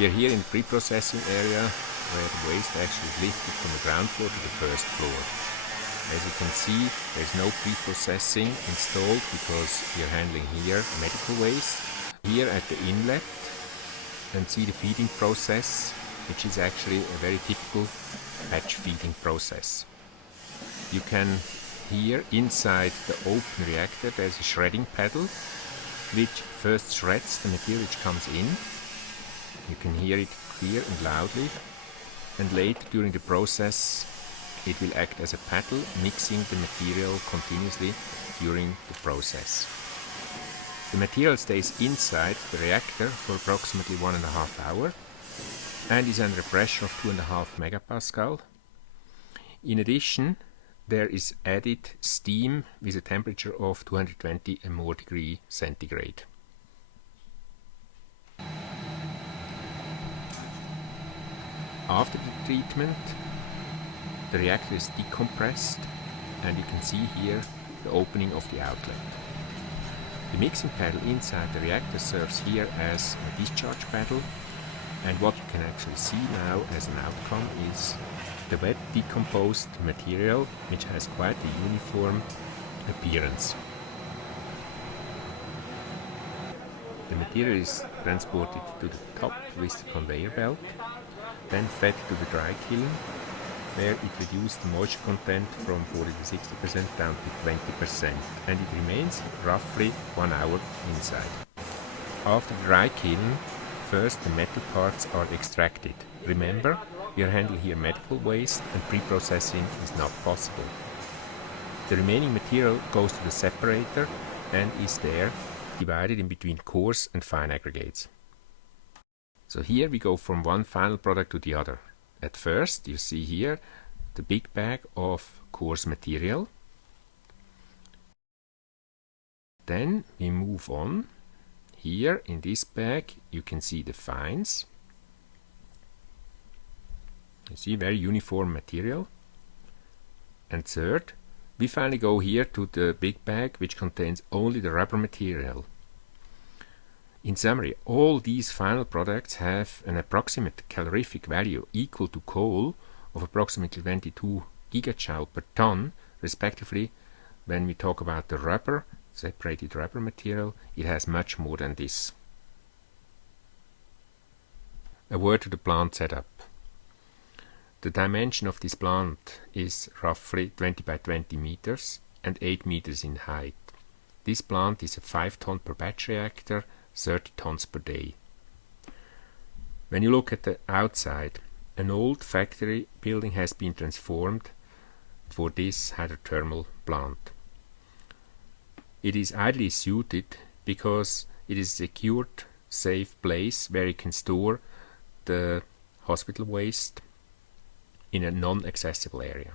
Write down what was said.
We are here in the pre-processing area where the waste actually is lifted from the ground floor to the first floor. As you can see, there's no pre-processing installed because we are handling here medical waste. Here at the inlet, and see the feeding process, which is actually a very typical batch feeding process. You can here inside the open reactor there's a shredding pedal which first shreds the material which comes in. You can hear it clear and loudly, and later during the process it will act as a paddle, mixing the material continuously during the process. The material stays inside the reactor for approximately 1.5 hours and is under a pressure of 2.5 megapascal. In addition, there is added steam with a temperature of 220 and more degrees centigrade. After the treatment, the reactor is decompressed, and you can see here the opening of the outlet. The mixing pedal inside the reactor serves here as a discharge pedal, and what you can actually see now as an outcome is the wet decomposed material, which has quite a uniform appearance. The material is transported to the top with the conveyor belt, then fed to the dry kiln, where it reduced the moisture content from 40 to 60% down to 20%, and it remains roughly 1 hour inside. After the dry kiln, first the metal parts are extracted. Remember, we are handling here medical waste and pre-processing is not possible. The remaining material goes to the separator and is there divided in between coarse and fine aggregates. So here we go from one final product to the other. At first, you see here the big bag of coarse material. Then we move on. Here in this bag you can see the fines. You see very uniform material. And third, we finally go here to the big bag which contains only the rubber material. In summary, all these final products have an approximate calorific value equal to coal of approximately 22 gigajoule per ton, respectively. When we talk about the rubber, separated rubber material, it has much more than this. A word to the plant setup. The dimension of this plant is roughly 20 by 20 meters and 8 meters in height. This plant is a 5-ton per batch reactor, 30 tons per day. When you look at the outside, an old factory building has been transformed for this hydrothermal plant. It is ideally suited because it is a secured, safe place where you can store the hospital waste in a non-accessible area.